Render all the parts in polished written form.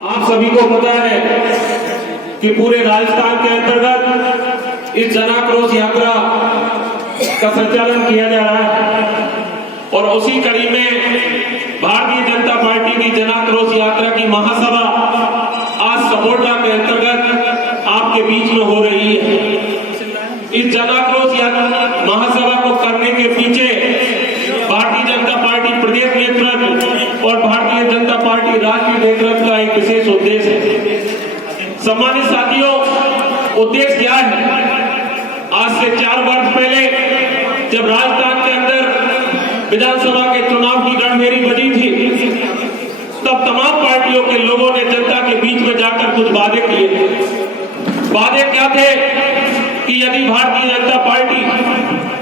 आप सभी को पता है कि पूरे राजस्थान के अंतर्गत इस जन आक्रोश यात्रा का संचालन किया जा रहा है और उसी कड़ी में भारतीय जनता पार्टी की जन आक्रोश यात्रा की महासभा आज सपोर्टा के अंतर्गत आपके बीच में हो रही है। इस जन आक्रोश यात्रा महासभा को करने के पीछे भारतीय जनता पार्टी प्रदेश नेतृत्व और भारतीय जनता पार्टी राष्ट्रीय नेतृत्व का एक विशेष उद्देश्य है। सम्मानित साथियों, उद्देश्य क्या है? आज से 4 वर्ष पहले जब राजस्थान के अंदर विधानसभा के चुनाव की रणभेरी बजी थी, तब तमाम पार्टियों के लोगों ने जनता के बीच में जाकर कुछ वादे किए थे। वादे क्या थे कि यदि भारतीय जनता पार्टी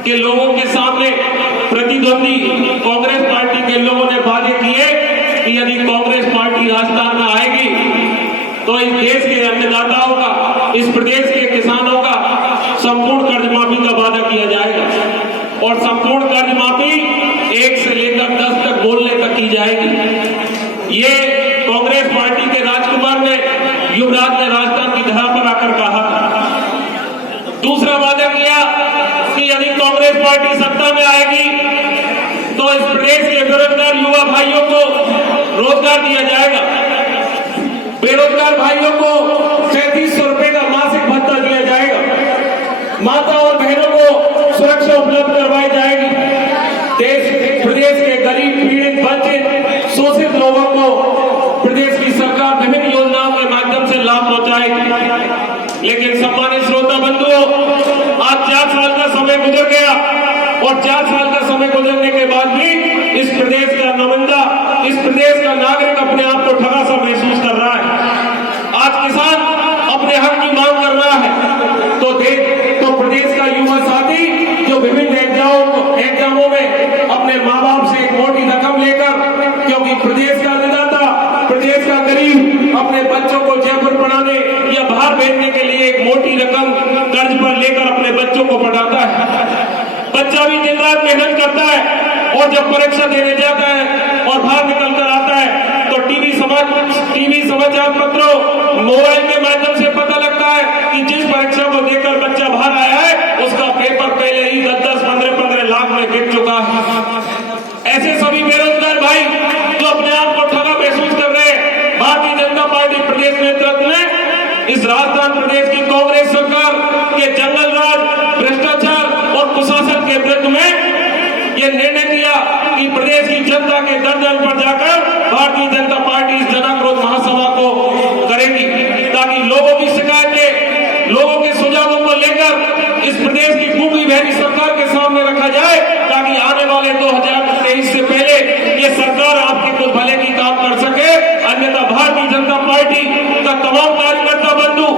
के लोगों के सामने प्रतिद्वंदी कांग्रेस पार्टी के लोगों ने वादे किए कि यदि कांग्रेस पार्टी राजस्थान में आएगी तो इस देश के अन्नदाताओं का, इस प्रदेश के किसानों का संपूर्ण कर्ज माफी का वादा किया जाएगा और संपूर्ण कर्ज माफी 1 से लेकर 10 तक बोलने तक की जाएगी। ये कांग्रेस पार्टी के राजकुमार ने, युवराज ने राजस्थान की धरा पर आकर कहा था। दूसरा वादा किया कि यदि कांग्रेस पार्टी सत्ता में आएगी तो इस प्रदेश के बेरोजगार युवा भाइयों को रोजगार दिया जाएगा। बेरोजगार भाइयों को 3300 रुपए का मासिक भत्ता दिया जाएगा। माता और बहनों को सुरक्षा उपलब्ध करवाई जाएगी। प्रदेश के गरीब, पीड़ित, वंचित, शोषित लोगों को प्रदेश की सरकार विभिन्न योजनाओं के माध्यम से लाभ पहुंचाएगी। लेकिन सम्मानित श्रोता बंधुओं, आज 4 साल का समय गुजर गया और 4 साल का समय गुजरने के बाद भी इस प्रदेश का नुमाइंदा, इस प्रदेश का नागरिक अपने आप को ठगा सा महसूस कर रहा है। आज किसान अपने हक की मांग कर रहा है तो प्रदेश का युवा साथी जो विभिन्न एग्जामों में अपने माँ बाप से एक मोटी रकम लेकर, क्योंकि प्रदेश का अन्नदाता, प्रदेश का गरीब अपने बच्चों को जयपुर पढ़ाने या बाहर भेजने के लिए एक मोटी रकम कर्ज पर लेकर अपने बच्चों को पढ़ाता है। बच्चा भी दिन रात मेहनत करता है और जब परीक्षा देने जाता है और बाहर निकल कर आता है तो टीवी समाचार पत्रों, मोबाइल के माध्यम से पता लगता है कि जिस परीक्षा को देकर बच्चा बाहर आया है उसका पेपर पहले ही 10-10, 15-15 लाख में गिर चुका है। ऐसे सभी बेरोजगार भाई जो अपने आप को ठगा महसूस कर रहे हैं, भारतीय जनता पार्टी प्रदेश नेतृत्व ने इस राजस्थान प्रदेश की कांग्रेस सरकार के जंगल राज, भ्रष्टाचार और कुशासन के विरुद्ध में ये निर्णय किया कि प्रदेश की जनता के दर-दर पर जाकर भारतीय जनता पार्टी इस जन आक्रोश महासभा को करेगी, ताकि लोगों की शिकायतें, लोगों के सुझावों को लेकर इस प्रदेश की भूखी बहरी सरकार के सामने रखा जाए, ताकि आने वाले 2023 से पहले ये सरकार आपके कुछ भले की काम कर सके। अन्यथा भारतीय जनता पार्टी का तमाम कार्यकर्ता बंधु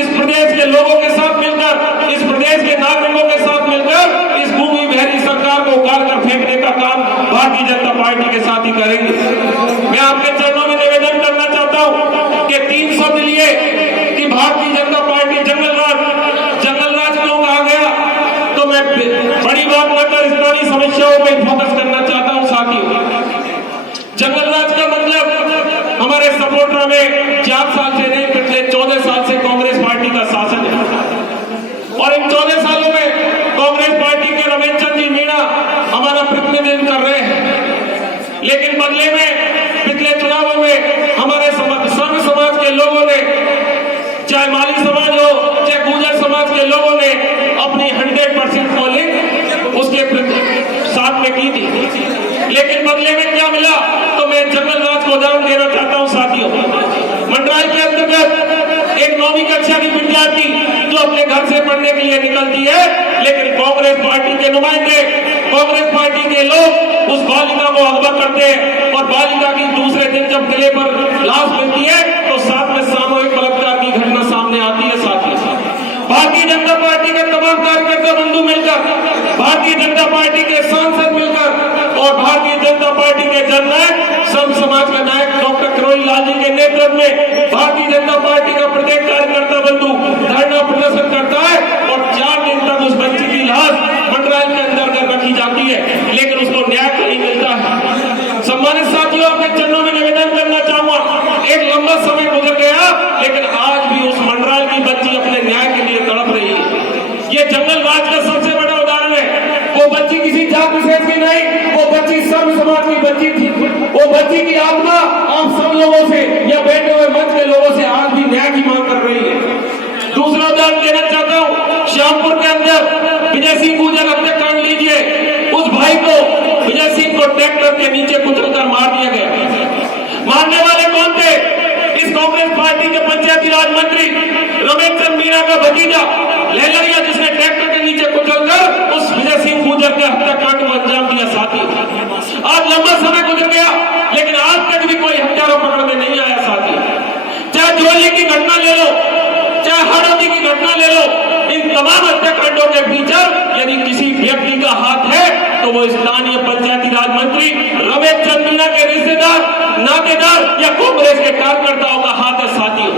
इस प्रदेश के लोगों के साथ मिलकर, इस प्रदेश के नागरिकों के साथ मिलकर इस भूमि बहरी सरकार को उखाड़ कर फेंकने का काम भारतीय जनता पार्टी के साथ ही करेंगे। मैं आपके चरणों में निवेदन करना चाहता हूं कि 3 शब्द लिए कि भारतीय जनता पार्टी जंगल राज क्यों कहा गया, तो मैं बड़ी बात न कर स्थानीय समस्याओं पर फोकस करना चाहता हूं। साथियों, जंगल राज का मतलब हमारे सपोर्टा में 4 साल से नहीं, पिछले 14 साल से कांग्रेस पार्टी का शासन है और इन 14 सालों में कांग्रेस पार्टी के रमेश चंद्र जी मीणा हमारा प्रतिनिधित्व कर रहे हैं। लेकिन बदले में पिछले चुनावों में हमारे सर्व समाज के लोगों ने, चाहे माली समाज हो, चाहे गुर्जर समाज के लोगों ने अपनी 100% पोलिंग उसके साथ में की थी। लेकिन बदले में क्या मिला, तो मैं जंगल राज को उदाहरण देना चाहता हूं। साथियों, मंडराल के अंतर्गत एक 9वीं कक्षा की विद्यार्थी जो अपने घर से पढ़ने के लिए निकलती है, लेकिन कांग्रेस पार्टी के नुमाइंदे, कांग्रेस पार्टी के लोग उस बालिका को अगवा करते हैं और बालिका की दूसरे दिन जब किले पर लाश मिलती है तो साथ में सामूहिक बलात्कार की घटना सामने आती है। साथियों, भारतीय जनता पार्टी के तमाम कार्यकर्ता बंधु मिलकर, भारतीय जनता पार्टी के सांसद मिलकर और भारतीय जनता पार्टी के जननायक, सब समाज का नायक डॉक्टर किरोड़ी लाल जी के नेतृत्व में भारतीय जनता पार्टी का प्रत्येक कार्यकर्ता बंधु धरना प्रदर्शन करता है और 4 दिन तक उस बच्ची की लाश मंडराल के अंदर रखी जाती है, लेकिन उसको न्याय नहीं मिलता है। सम्मानित साथियों, अपने चरणों में निवेदन करना चाहूंगा, एक लंबा समय लोगों से या बैठे हुए मंच के लोगों से आज भी न्याय की मांग कर रही है। दूसरा उदाहरण देना चाहता हूं, श्यामपुर के अंदर विजय सिंह गुर्जर हत्याकांड लीजिए, उस भाई को विजय सिंह को ट्रैक्टर के नीचे कुचलकर मार दिया गया। मारने वाले कौन थे? इस कांग्रेस पार्टी के पंचायती राज मंत्री रमेश चंद मीणा का भतीजा लहलरिया, जिसने ट्रैक्टर के नीचे कुचलकर उस विजय सिंह गुर्जर के हत्याकांड को अंजाम दिया। साथी, आज लंबा समय गुजर गया लेकिन आज तक भी कोई हत्यारा पकड़ में नहीं आया। साथी, चाहे जोली की घटना ले लो, चाहे हाड़ौती की घटना ले लो, इन तमाम हत्याकांडों के पीछे यदि किसी व्यक्ति का हाथ है तो वो स्थानीय पंचायती राज मंत्री रमेश चंद मीणा के रिश्तेदार, नातेदार या कांग्रेस के कार्यकर्ताओं का हाथ है। साथियों,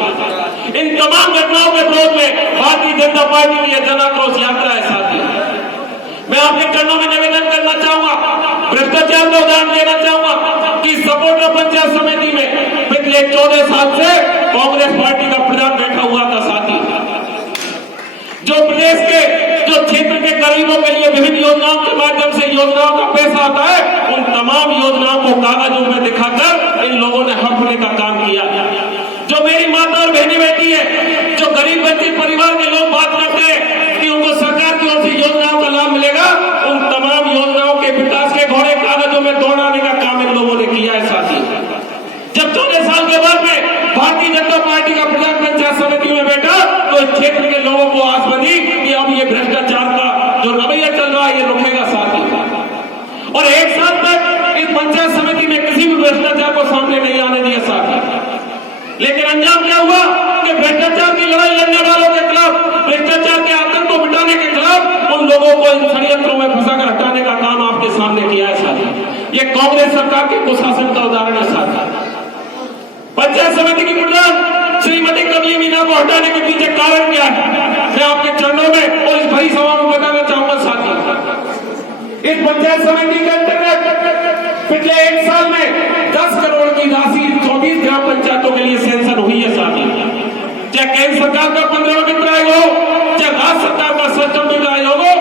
इन तमाम घटनाओं के विरोध में भारतीय जनता पार्टी की जन आक्रोश यात्रा है। साथियों, मैं आपके चरणों में निवेदन करना चाहूंगा, भ्रष्टाचार का उदाहरण देना चाहूंगा कि सपोटा पंचायत समिति में पिछले 14 साल से कांग्रेस पार्टी का प्रधान बैठा हुआ था। साथी, जो प्रदेश के जो क्षेत्र के गरीबों के लिए विभिन्न योजनाओं के माध्यम से योजनाओं का पैसा आता है, उन तमाम योजनाओं को कागजों में दिखाकर इन लोगों ने हड़पने का काम किया। जो मेरी माता और बहनी बेटी है, जो गरीब बच्चे परिवार के लोग बात करते हैं कि उनको सरकार की ओर से योजनाओं का लाभ मिलेगा, उन तमाम योजनाओं के विकास के घोड़े कागजों में दौड़ाने का काम इन लोगों ने किया है। साथी, जब 14 साल के बाद में भारतीय जनता पार्टी का प्रधान पंचायत समिति में बैठा तो इस क्षेत्र के लोगों को आस बंधी कि अब ये भ्रष्टाचार का जो रवैया चल रहा है ये रुकेगा। साथी, और 1 साल तक इस पंचायत समिति में किसी भी भ्रष्टाचार को सामने नहीं आने दिया। साथी, लेकिन अंजाम क्या हुआ कि भ्रष्टाचार की लड़ाई लड़ने वालों के खिलाफ, भ्रष्टाचार के आतंक को मिटाने के खिलाफ उन लोगों को इन षड्यंत्रों में फंसाकर हटाने का काम आपके सामने किया है। साथी, ये कांग्रेस सरकार के कुशासन का उदाहरण है। साथी, पंचायत समिति की प्रधान श्रीमती कमली मीणा को हटाने के पीछे कारण क्या है, मैं आपके चरणों में और इस भरी सभा में बताना चाहूंगा। साथी, इस पंचायत समिति के अंतर्गत पिछले 1 साल में 10 करोड़ की राशि 24 ग्राम पंचायतों के लिए सैंक्शन हुई है। साथी, चाहे केंद्र सरकार का 15वां वित्त आयोग हो, चाहे राज्य सरकार का 7वां वित्त आयोग हो,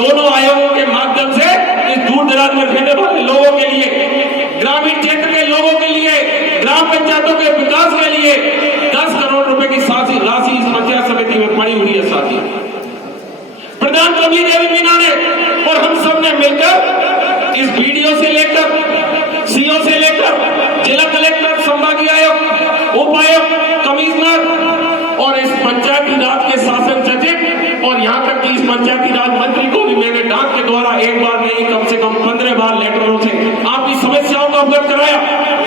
दोनों आयोगों के माध्यम से इस दूर दराज में रहने वाले लोगों के लिए, ग्रामीण क्षेत्र के लोगों के लिए, ग्राम पंचायतों के विकास के लिए 10 करोड़ रुपए की राशि इस पंचायत समिति में पड़ी हुई है। साथी, प्रधान कमली देवी मीणा ने और हम सब ने मिलकर इस बीडीओ से लेकर सीओ से लेकर जिला कलेक्टर, संभागीय आयुक्त, उपायुक्त, कमिश्नर और इस पंचायती राज के शासन सचिव और यहाँ तक कि इस पंचायती राज मंत्री को भी मैंने डाक के द्वारा एक बार नहीं कम से कम 15 बार लेटरों से आपकी समस्याओं को अवगत कराया।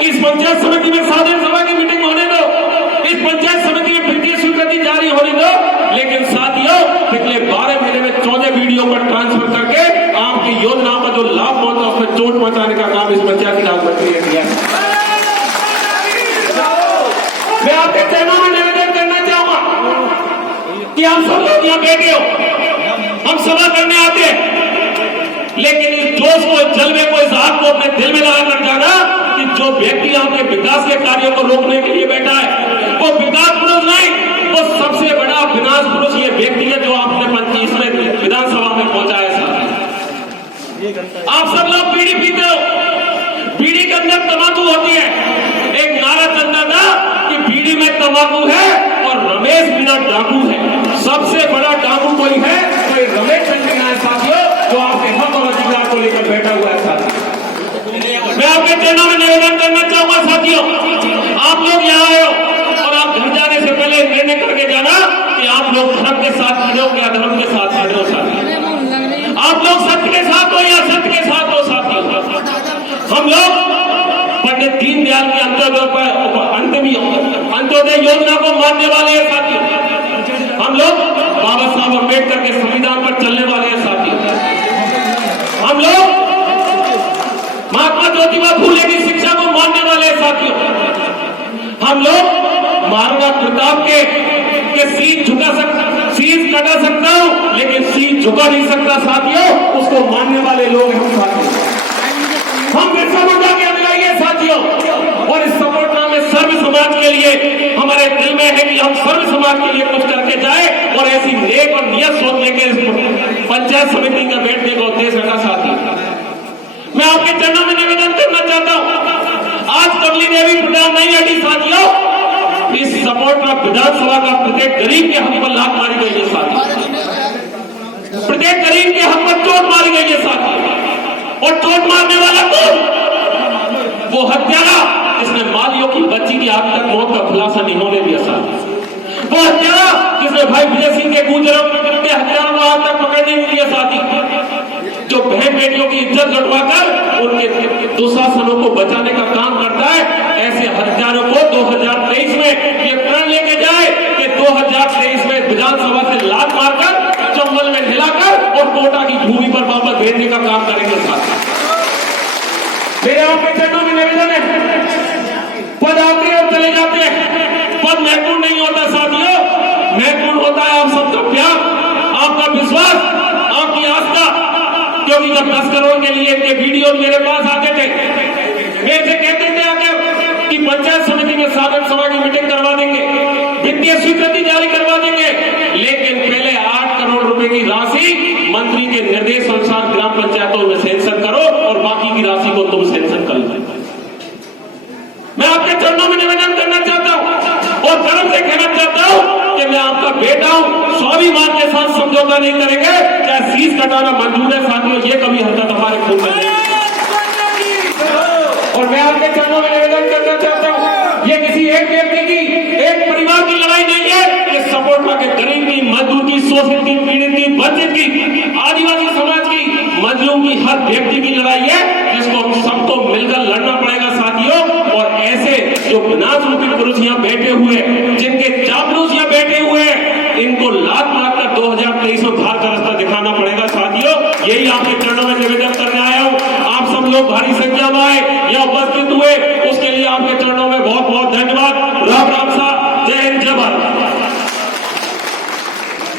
इस पंचायत समिति में साधारण सभा की मीटिंग होने दो, इस पंचायत समिति में वित्तीय स्वीकृति जारी होने दो, लेकिन साथियों पिछले 12 महीने में 14 वीडियो पर ट्रांसफर करके आपकी योजनाओं का जो लाभ पहुंचा उसमें चोट पहुंचाने का काम इस पंचायती राज मंत्री ने किया। मैं आपके चरणों में निवेदन करना चाहूंगा कि हम सब लोग यहाँ बैठे हो, हम सभा करने आते हैं, लेकिन इस जोश को, जलवे को, इस आग को अपने दिल में लगाकर जाना कि जो व्यक्ति यहाँ के विकास के कार्यों को रोकने के लिए बैठा है वो विकास पुरुष नहीं, वो सबसे बड़ा विनाश पुरुष ये व्यक्ति है जो आपने इसमें विधानसभा में पहुंचाया। आप सब लोग बीड़ी पीते हो, बीड़ी के अंदर तंबाकू होती है। एक नारा चलता था कि बीड़ी में तंबाकू है और रमेश मीणा डाकू है। सबसे बड़ा डाकू कोई है तो ये रमेश मीणा है। साथियों, जो आपके हक और अधिकार को लेकर बैठा हुआ है। साथियों, मैं आपके चरणों में निवेदन करना चाहूंगा। साथियों, आप लोग यहाँ आए हो और आप घर जाने से पहले निर्णय करके जाना कि आप लोग धर्म के साथ खड़े हो या धर्म के साथ खड़े हो। साथियों, आप लोग सत्य के साथ हो या सत्य के साथ हो। साथियों, हम लोग पंडित दीनदयाल की अंत्योदय योजना को मानने वाले हैं। साथियों, हम लोग बाबा साहब अम्बेडकर के संविधान पर चलने वाले हैं। साथियों, हम लोग महात्मा ज्योतिबा फूले की शिक्षा को मानने वाले हैं। साथियों, हम लोग महाराणा प्रताप के शीश कटा सकता हूं लेकिन शीश झुका नहीं सकता। साथियों, उसको मानने वाले लोग हैं। साथियों, हम बिरसा मुंडा के अनुयायी हैं। साथियों, और इस सपोर्टना में सर्व समाज के लिए हमारे दिल में है कि हम सर्व समाज के लिए कुछ करके जाए और ऐसी नेक और नियत सोच लेकर पंचायत समिति का बैठने का उद्देश्य रखा। साथी, मैं आपके चरणों में निवेदन करना चाहता हूं, आज कमली देवी पटेल नहीं हटी साथियों, इस सपोर्ट का विधानसभा का प्रत्येक गरीब के हक पर लात मारी गई है साथी, प्रत्येक गरीब के हक पर चोट मारी गई है साथी। और चोट मारने वाला कौन? वो हत्यारा जिसने मालियों की बच्ची की आज तक मौत का खुलासा नहीं होने दिया साथी, वो हत्यारा जिसने भाई विजय सिंह के गुजरों के हत्यारों को आज तक पकड़ने नहीं दिया साथी, जो बहन बेटियों की इज्जत लुटवाकर उनके दुशासनों को बचाने का काम करता है। ऐसे हत्यारों को 2023 में ये प्रण लेके जाए कि 2023 में विधानसभा से लात मारकर चंबल में हिलाकर और कोटा की भूमि पर वापस भेजने का काम करेंगे साथी। मेरे आपके चरणों में निवेदन है, पद आते हैं और चले जाते हैं, पद महत्वपूर्ण नहीं होता साथियों, महत्वपूर्ण होता है आप सबका प्यार, आपका विश्वास, आपकी आस्था। क्योंकि जब 10 करोड़ के लिए इनके वीडियो मेरे पास आते थे, मेरे से कहते थे आके कि पंचायत समिति में साधक सभा की मीटिंग करवा देंगे, वित्तीय स्वीकृति जारी करवा देंगे, लेकिन पहले 8 करोड़ रुपए की राशि मंत्री के निर्देश अनुसार ग्राम पंचायतों में सेंशन करो और बाकी की राशि को तुम सेंशन कर लो। मैं आपके चरणों में निवेदन करना चाहता हूं और गर्व से कहना चाहता हूं कि मैं आपका बेटा हूं, स्वाभिमान के साथ समझौता नहीं करेंगे, चाहे शीश कटाना मंजूर है साथियों, ये कभी हरकत हमारे खून में नहीं। और मैं आपके चरणों में निवेदन करना चाहता हूं, ये किसी एक व्यक्ति की, एक परिवार की लड़ाई नहीं है, ये सपोर्ट के गरीब की, मजदूर की, शोषित की, पीड़ित की, वंचित की, आदिवासी समाज की, मजलूम की, हर व्यक्ति की लड़ाई है, जिसको सबको मिलकर लड़ना पड़ेगा साथियों। और ऐसे जो विनाश रूपी पुरुष यहाँ बैठे हुए, जिनके चापलूस यहाँ बैठे हुए, इनको लात मारकर 2023 में बाहर का रास्ता दिखाना पड़ेगा साथियों। यही आपके चरणों में निवेदन करने आया हूँ। आप सब लोग भारी संख्या में आए, यहाँ उपस्थित हुए, उसके लिए आपके चरणों में बहुत बहुत धन्यवाद।